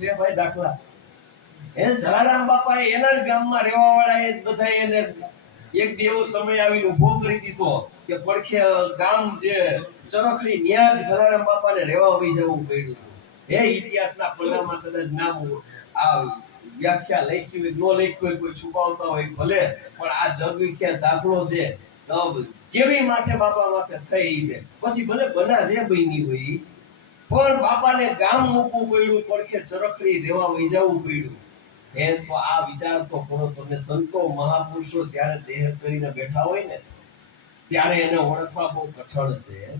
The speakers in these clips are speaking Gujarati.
છે ભાઈ દાખલા. જલારામ બાપા એના જ ગામમાં રહેવા વાળા એ બધા એને એક એવો સમય આવીને ઉભો કરી દીધો કે પડખે ગામ જે ચરખડી ન્યા જલારામ બાપાને રહેવા વહી જવું પડ્યું. ઇતિહાસના પન્નામાં કદાચ નામ આ વ્યાખ્યા લખી હોય ન લખી હોય કોઈ છુપાવતા હોય ભલે, પણ આ જગવિખ્યાત દાખલો છે. કેવી માથે બાપા માથે થઈ છે, પછી ભલે બના જે બની હોય પણ બાપાને ગામ મૂકવું પડ્યું, પડખે ચરખડી રહેવા વહી જવું પડ્યું. તો આ વિચાર તો કરો તમે. સંતો મહાપુરુષો જ્યારે દેહ કરીને બેઠા હોય ને ત્યારે એને ઓળખવા બહુ કઠણ છે.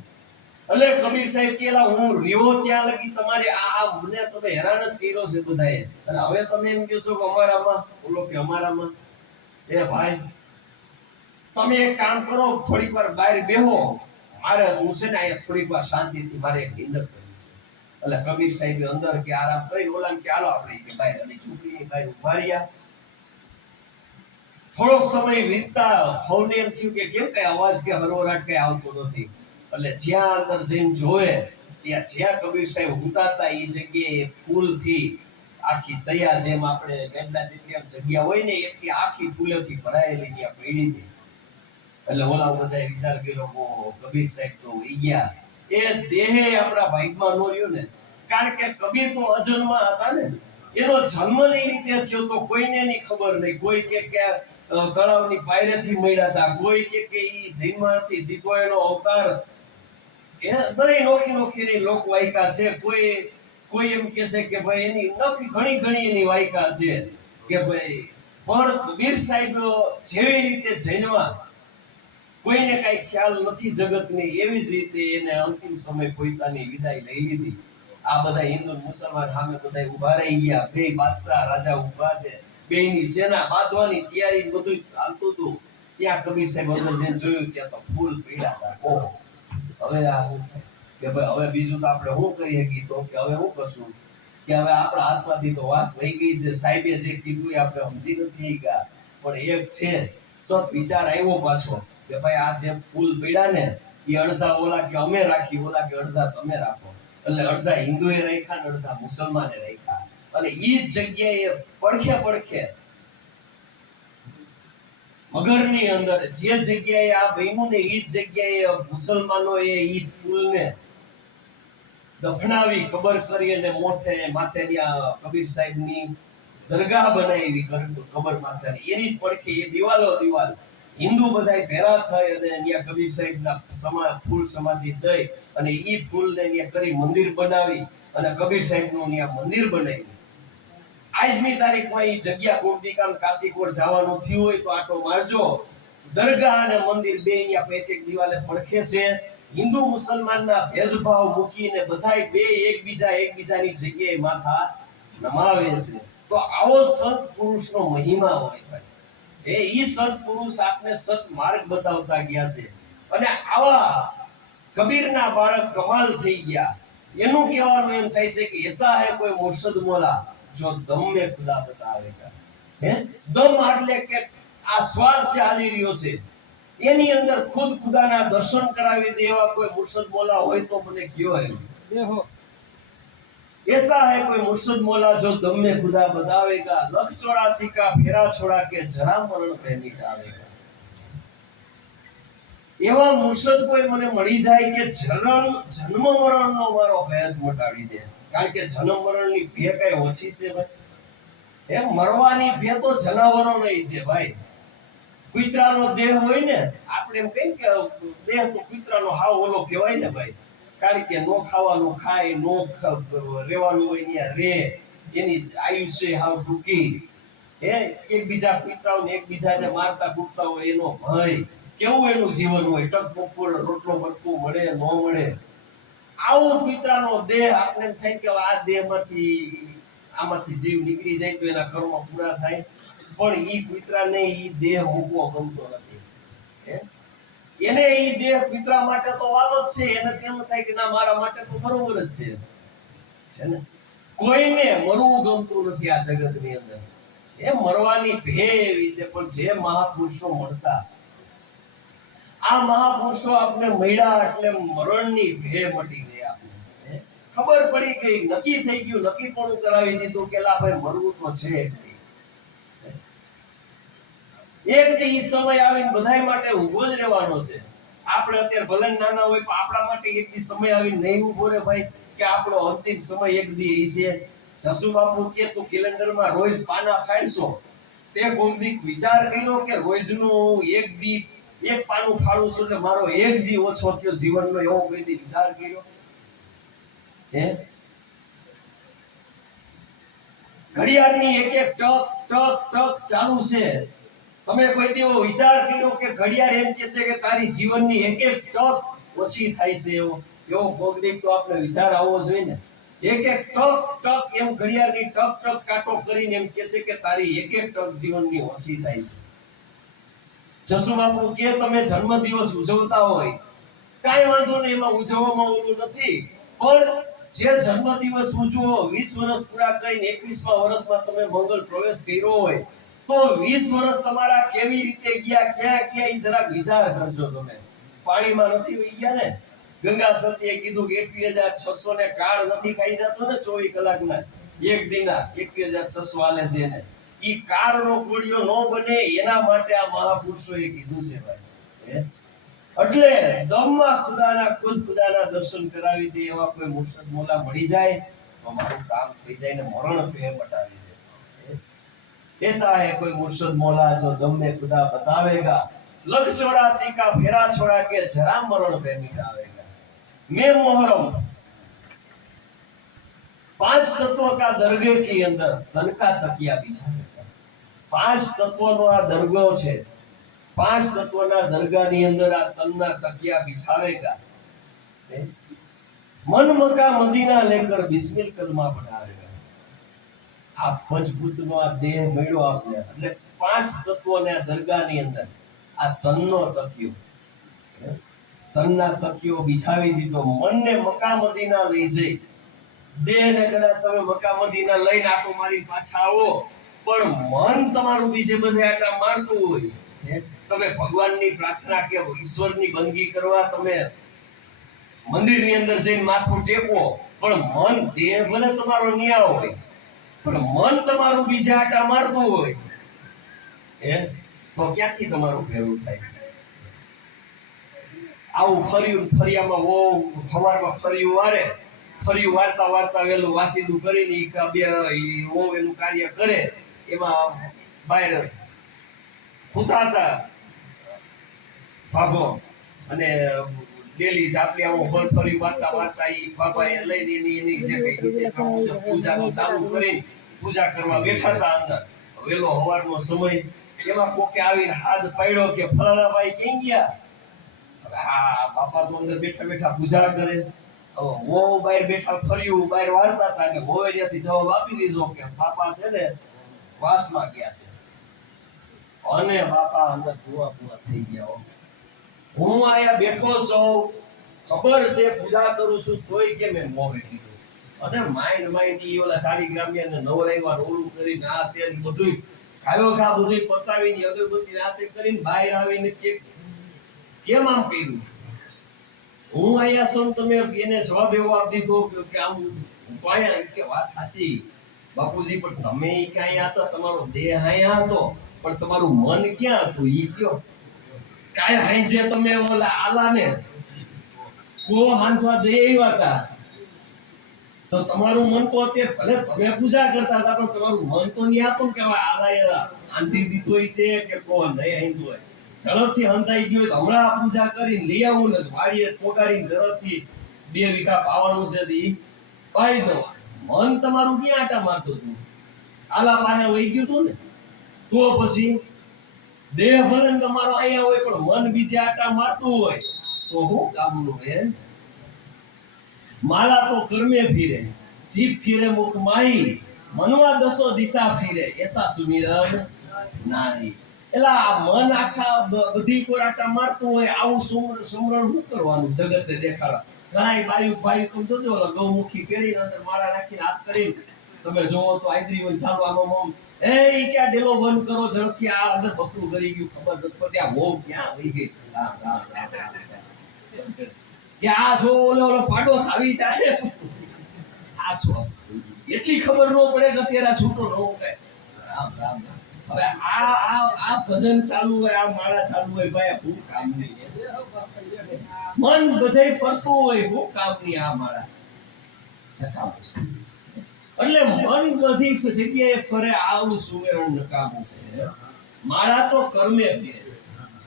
એટલે કબીર સાહેબ કેલા હું રહ્યો ત્યાં લગી તમારે આ મને તમે હેરાન જ કર્યો છે બધાએ, અને હવે તમે એમ કહો છો કે અમારામાં બોલો કે અમારામાં. એ ભાઈ તમે એક કામ કરો, થોડીક વાર બહાર બેહો, મારે હું છે ને અહીંયા થોડીક વાર શાંતિથી મારે એક નિંદર કરવી છે. એટલે કબીર સાહેબ અંદર કે આરામ કરી ઓલા કે હાલો આપણે કે બહાર, અને છોકરીની બહાર ઉભા રહ્યા. થોડોક સમય વીતતા હવને એમ થયું કે કેમ કઈ અવાજ કે હરવરાટ કઈ આવતો નથી. એટલે જ્યાં અંદર જઈને જોવે ત્યાં જ્યાં કબીર સાહેબ ઉતારતા એ જગ્યાએ ફૂલથી આખી સયા, જેમ આપણે ગેંડા જેટલી જગ્યા હોય ને એટલી આખી ફૂલોથી ભરાયેલી ત્યાં પડી હતી. એટલે ઓલા બધાએ વિચાર કર્યો કબીર સાહેબ તો વહી ગયા. એ દેહે આપણા ભાગમાં નો રહ્યો ને, કારણ કે કબીર તો અજન્મા હતા ને, એનો જન્મ જ એ રીતે થયો તો કોઈને ની ખબર નહીં. કોઈ કે તળાવની પાયરેથી મળ્યા હતા, કોઈ કે ઈ જન્મથી સીધો એનો અવતાર. એ બધી નોખી નોખી લોક વાયકા છે. કોઈ એમ કે છે કે ભાઈ એની નોખી ઘણી ઘણી એની વાયકા છે કે ભાઈ, પણ કબીર સાહેબ જેવી રીતે જન્મા કોઈને કઈ ખ્યાલ નથી જગતની, એવી જ રીતે એને અંતિમ સમય પોતાની વિદાય લઈ લીધી. આ બધા હિન્દુ મુસલમાન સામે બધા ઉભા રહી ગયા. બે બાદશાહ રાજા ઉભા છે, બેની સેના બાંધવાની તૈયારી બધું ચાલતું હતું. ત્યાં કબીર સાહેબ અંદર જઈને જોયું ત્યાં તો ફૂલ પીડા હતા. ઓહો, હવે આ કે ભાઈ હવે બીજું તો આપણે શું કરી શકીએ? તો કે હવે શું કરશું કે હવે આપણા હાથમાંથી તો વાત વહી ગઈ છે. સાહેબે જે કીધું એ આપણે સમજી નથી ગયા, પણ એક છે સત વિચાર આવ્યો પાછો કે ભાઈ આ જે ફૂલ પીડા ને એ અડધા ઓલા કે અમે રાખી, ઓલા કે અડધા તમે રાખો. એટલે અડધા હિન્દુએ રાખ્યા ને અડધા મુસલમાને રાખ્યા. અને ઈ જ જગ્યાએ પડખે પડખે મગરની અંદર જે જગ્યાએ આ બન્યું ને ઈ જ જગ્યાએ મુસલમાનોએ ઈ ફૂલને દફનાવી કબર કરી અને માથે કબીર સાહેબની દરગાહ બનાવી કબર માથાની. એની જ પડખે એ દિવાલો દિવાલ હિન્દુ બધાય ભેરા થઈ અને અહીંયા કબીર સાહેબના ફૂલ સમાધિ દઈ અને ઈ ફૂલને અહીંયા કરી મંદિર બનાવી અને કબીર સાહેબનું અહીંયા મંદિર બનાવ્યું. આજની તારીખમાં ઈ જગ્યા કોટદીકામ કાશીકોટ જવાનું થયું હોય તો આટો મારજો. દરગાહ અને મંદિર બે અહીંયા એક એક દિવાલે પડખે છે. હિન્દુ મુસલમાનના ભેદભાવ મૂકીને બધાય બે એકબીજાની જગ્યાએ માથા નમાવે છે. તો આવો સંત પુરુષનો મહિમા હોય ભાઈ. ઈ સંત પુરુષ આપને સત માર્ગ બતાવતા ગયા છે. અને આવા કબીરના બાળક કમાલ થઈ ગયા. એનું કહેવાનું એમ થાય છે કે એસા હે કોઈ મુર્શદ મોલા જો દમ में खुदा बतावेगा. દમ એટલે કે આ શ્વાસ જે હાલી રહ્યો છે એની અંદર ખુદ ખુદાના દર્શન કરાવી દે એવા કોઈ મુર્શદ મોલા હોય તો મને કયો એમ દેહો. ऐसा है कोई मुर्शद मौला जो दम में खुदा बतावेगा. लख 84 का फेरा छोड़ा के जरा मरण पे निकालेगा. એવા મુર્શદ કોઈ મને મળી જાય કે જન્મ મરણનો મારો ભેદ મટાડી દે. કારણ કે જન્મ મરણની ભે કઈ ઓછી છે ભાઈ? એમ મરવાની ભે તો જનાવરો નહીં છે ભાઈ. કૂતરાનો દેહ હોય ને, આપણે એમ કહીએ કે દેહ તો કૂતરાનો હાવ ઓલો કહેવાય ને ભાઈ. કારણ કે નો ખાવાનું ખાય, નો રહેવાનું હોય ત્યાં રે, એની આયુષ્ય હાવ ટૂંકી. એકબીજા કૂતરાઓને એકબીજાને મારતા કૂટતા હોય એનો ભય. કેવું એનું જીવન હોય, ટકપોળ રોટલો બટકું મળે ન મળે. આવું કૂતરાનો દેહ આપણે થાય કે આ આમાંથી જીવ નીકળી જાય તો એના કર્મ પૂરા થાય. પણ ઈ કૂતરાને ઈ દેહ મૂકવો ગમતો નથી. એને ઈ દેહ કૂતરા માટે તો વાલો જ છે. એને તેમ થાય કે ના મારા માટે તો બરોબર જ છે ને. કોઈને મરવું ગમતું નથી આ જગતની અંદર. એ મરવાની ભે એવી છે. પણ જે મહાપુરુષો મળતા, આ મહાપુરુષો આપણે મળ્યા એટલે મરણની ભે મટી ગઈ. આપણે ખબર પડી ગઈ, નક્કી થઈ ગયું, નક્કી પણ કરાવી દીધું કે લા ભાઈ મરવું તો છે. એક દી સમય આવીને બધાય માટે ઊભો જ રહેવાનો છે. આપણે અત્યારે ભલે નાના હોય પણ આપણા માટે એક દી સમય આવીને નહીં ઊભો રહે ભાઈ, કે આપણો અંતિમ સમય એક દી છે. જસુ બાપુ કે તું કેલેન્ડરમાં રોજ પાના ફાડશો, તે કોઈ દી વિચાર કર્યો કે રોજનું એક દી એક પાનું ફાડું છું એટલે મારો એક દી ઓછો થયો જીવનનો, એવો કોઈ દી વિચાર કર્યો? ઘડિયાળની એક એક ટક ટક ટક ચાલુ છે. તમે કોઈ દિવસ વિચાર કર્યો કે ઘડિયાળ એમ કહેશે કે તારી જીવનની એક એક ટક ઓછી થાય છે? એવો ભોગદીપ તો આપણે વિચાર આવવો જોઈએ ને. એક એક ટક ટક એમ ઘડિયાળની ટક ટક કાંટો કરીને એમ કહેશે કે તારી એક એક ટક જીવનની ઓછી થાય છે. જસુ બાપુ કે તમે જન્મદિવસ ઉજવતા હોય, કાંઈ વાંધો નહીં, એમાં ઉજવવામાં ઓલું નથી, પણ જે જન્મદિવસ ઉજવો 20 વર્ષ પૂરા કરીને 21મા વર્ષમાં તમે મંગળ પ્રવેશ કર્યો હોય, તો 20 વર્ષ તમારા કેવી રીતે ગયા, ક્યાં ક્યાં, ઈ જરાક વિચાર કરજો. તમે પાણીમાં નથી વહી ગયા ને? ગંગા સતીએ કીધું કે 21,600 ને કાળ નથી ખાઈ જતો ને 24 કલાકના, એક દિના 21,600 હાલે છે એને. ઈ કાળનો કોળિયો ન બને એના માટે આ મહાપુરુષોએ કીધું છે ભાઈ. એટલે દમમાં ખુદાના દર્શન કરાવી દે એવા કોઈ મુર્શદ મોલા મળી જાય તો મારું કામ થઈ જાય ને મરણ પે મટાવી દે. ऐसा है कोई मुर्शद मौला जो दम में खुदा बतावेगा, लख 84 का फेरा छोड़ा के जरा मरण पे मिटावेगा. मैं मोहरम 5 तत्व का दरगे के अंदर तन का तकिया बिछावेगा. 5 तत्वों આ દરગો છે. 5 તત્વના દરગાહની અંદર આ તનના તકિયા બિછાવેગા. मन मका मदीना लेकर बिस्मिल कलमा बनावेगा. આ મજબૂતનો આ દેહ મળ્યો આપને, એટલે 5 તત્વોના દરગાહની અંદર આ તનનો તકિયો, તનના તકિયો બિછાવી દીધો. મનને મકા મદીના લઈ જઈ, દેહને કદાચ તમે મકા મદીના લઈને આટો મારી પાછા આવો, પણ મન તમારું બીજે બધે આટા મારતું હોય, તમે ભગવાનની પ્રાર્થના કે ઈશ્વરની બંદગી કરવા તમે મંદિરની અંદર જઈને માથું ટેકો, પણ મન દેહ ભલે તમારો ન્યા હોય પણ મન તમારું બીજે આટા મારતું હોય, તો ક્યાંથી તમારું ભેરું થાય? આવું ફરિયામાં વો સવારમાં ફરિયું વારે, ફરિયું વારતા વારતા વેલું વાસીદું કરીને વો એનું કાર્ય કરે, એમાં બહાર ખૂતાતા ભાભો અને ડેલી ચાપલી આવો ફરી વાર્તા વાર્તા ઈ બાપા એ લઈને એની જે કઈ પૂજાનું ચાલુ કરી પૂજા કરવા બેઠા હતા અંદર. વેલો સવારનો સમય, એમાં કોકે આવીને હાથ પાડ્યો કે ફલાણા ભાઈ ક્યાં ગયા? હા, બાપા તો અંદર બેઠા બેઠા પૂજા કરે. વો બહાર બેઠા ફર્યું બહાર વાર્તા હતા કે હોવે ત્યાંથી જવાબ આપી દીધો કે બાપા છે ને વાસમાં ગયા છે. અને બાપા અંદર પૂરા થઈ ગયા. હું આયા બેઠો છું, ખબર છે પૂજા કરું છું, તોય કે મેં મોવે કીધું. અને માઇન્ડ ઈ ઓલા સાડી ગ્રામ્યને નવરાઈવા રોલું કરીને આ તે બધું ખાયો ખા બધું પતાવીને અગરબત્તી રાતે કરીને બહાર આવીને કેમ આમ કર્યું? હું આયા છું, તમે એને જવાબ એવો આપી દીધો કે આમ પાયા કે વાત સાચી બાપુજી, પણ તમે ક્યાં હતા? તમારો દેહ આયા હતો, પણ તમારું મન ક્યાં હતું? ઈ કયો. કાય હાંજે તમે ઓલા આલાને કો હાંધવા દે આવ્યા તો તમારું મન તો અત્યારે ભલે તમે પૂજા કરતા હતા પણ તમારું મન તો નહીં હતું કે આલાએ આંધી દીધો છે કે કોણ નહીં હાંધ્યું હોય. ઝડપથી હંધાઈ ગયો તો હમણાં પૂજા કરીને લઈ આવું ને વાડીએ પોગાડીને ઝડપથી 2 વીઘા પાવાનું છે દી પાઈ દો. મન તમારું ક્યાં આટા મારતું હતું? આલા પાસે વહી ગયું હતું ને. તો પછી દેહ ભલે તમારો અહીંયા હોય પણ મન બીજે આટા મારતું હોય તો હું કામનું? માલા તો કર્મે ફીરે, જીભ ફીરે મુખ માહી, મનવા 10 દિશા ફીરે, એસા સુમિરન નાહી. એલા આ મન આખા બધી કોરાટા મારતું હોય, આવું સુમરણ શું કરવાનું? જગતે દેખાડા ઘણા બાયું તમે જોજો ગૌમુખી પહેરીને અંદર માળા નાખીને હાથ કરીને તમે જોવો તો આદરી વન ચાલુ આમાં એ ક્યાં ડેલો બંધ કરો ઝડપથી, આ અંદર બકરું કરી ગયું ખબર નથી પડતી, આ વહુ ક્યાં વહી ગઈ કે આ જો ઓલો પાડો આવી જાય આ છો એટલી ખબર ન પડે કે અત્યારે આ છૂટો ન મુકાય. રામ રામ રામ. હવે આ ભજન ચાલુ હોય, આ માળા ચાલુ હોય, ભાઈ આ ભૂખ કામ નહીં. મન બધે ફરતું હોય, ભૂખ કામ નહીં આ માળા. એટલે મન બધી જગ્યાએ ફરે, આવું સુમેરણ નકામું છે. માળા તો કર્મે ફેરે,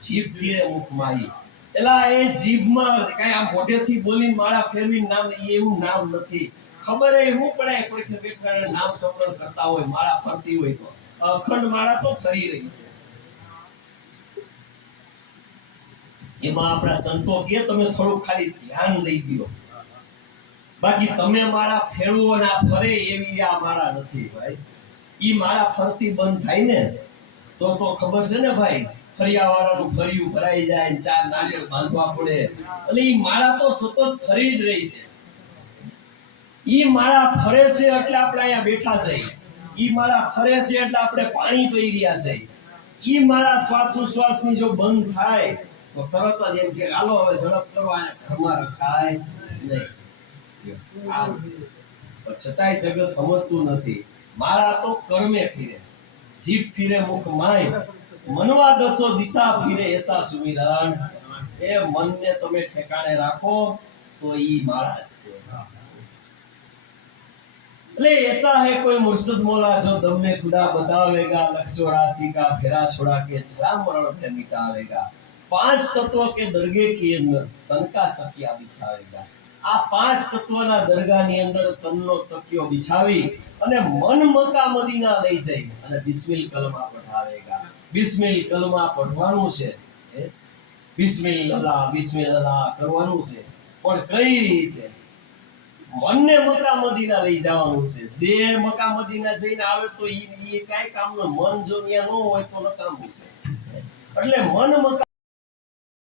જીભ ફેરે મુખ માહી. એલા એ જીભમાં કઈ આ મોઢેથી બોલીને માળા ફેરવીને નામ, એવું નામ નથી. ખબર એ હું પડે કોઈ બેઠા નામ સંબળ કરતા હોય, માળા ફરતી હોય તો અખંડ માળા તો ફરી રહી છે. એમાં આપણા સંતો કે તમે થોડું ખાલી ધ્યાન દઈ દો, બાકી તમે માળા ફેરવો ને આ ફરે એવી આ માળા નથી ભાઈ. ઈ માળા ફરતી બંધ થાય ને તો ખબર છે ને ભાઈ, ફરિયાવાળાનું ફરિયું ભરાઈ જાય, ચાર નાળિયેર બાંધવા પડે. એટલે ઈ માળા તો સતત ફરી જ રહી છે. ઈ માળા ફરે છે એટલે આપણે અહીંયા બેઠા છે. ઈ માળા ફરે છે એટલે આપણે પાણી પી રહ્યા છે. ઈ માળા શ્વાસોશ્વાસની જો બંધ થાય તો તરત જ એમ કે હાલો હવે ઝડપ કરવા ઘરમાં રખાય નહીં. આમ છે. પણ છતાંય જગત સમજતું નથી. માળા તો કર્મે ફીરે, જીભ ફીરે મુખ માય, મનવા દસો દિશા ફીરે એસા સુમિરન. એ મનને તમે ઠેકાણે રાખો તો ઈ માળા છે. એટલે ऐसा है कोई मुर्शिद मौला जो दम में खुदा बतावेगा, लख 84 का फेरा छोड़ा के छला मरण पे मिटावेगा, 5 तत्व के दरगे की अंदर तन का तकिया बिछावेगा. આ 5 તત્વના દરગાહની અંદર તનનો તકિયો બિછાવી અને મન મક્કા મદીના લઈ જઈ અને બિસ્મિલ કલમા પઢાવેગા. બિસ્મિલ કલમા પઢવાનું છે, બિસ્મિલ્લાહ કરવાનું છે, પણ કઈ રીતે? મનને મક્કા મદીના લઈ જવાનું છે. દેહ મક્કા મદીના જઈને આવે તો ઈ કાઈ કામનું. મન જો ત્યાં ન હોય તો નકામું છે. એટલે મન મક્કા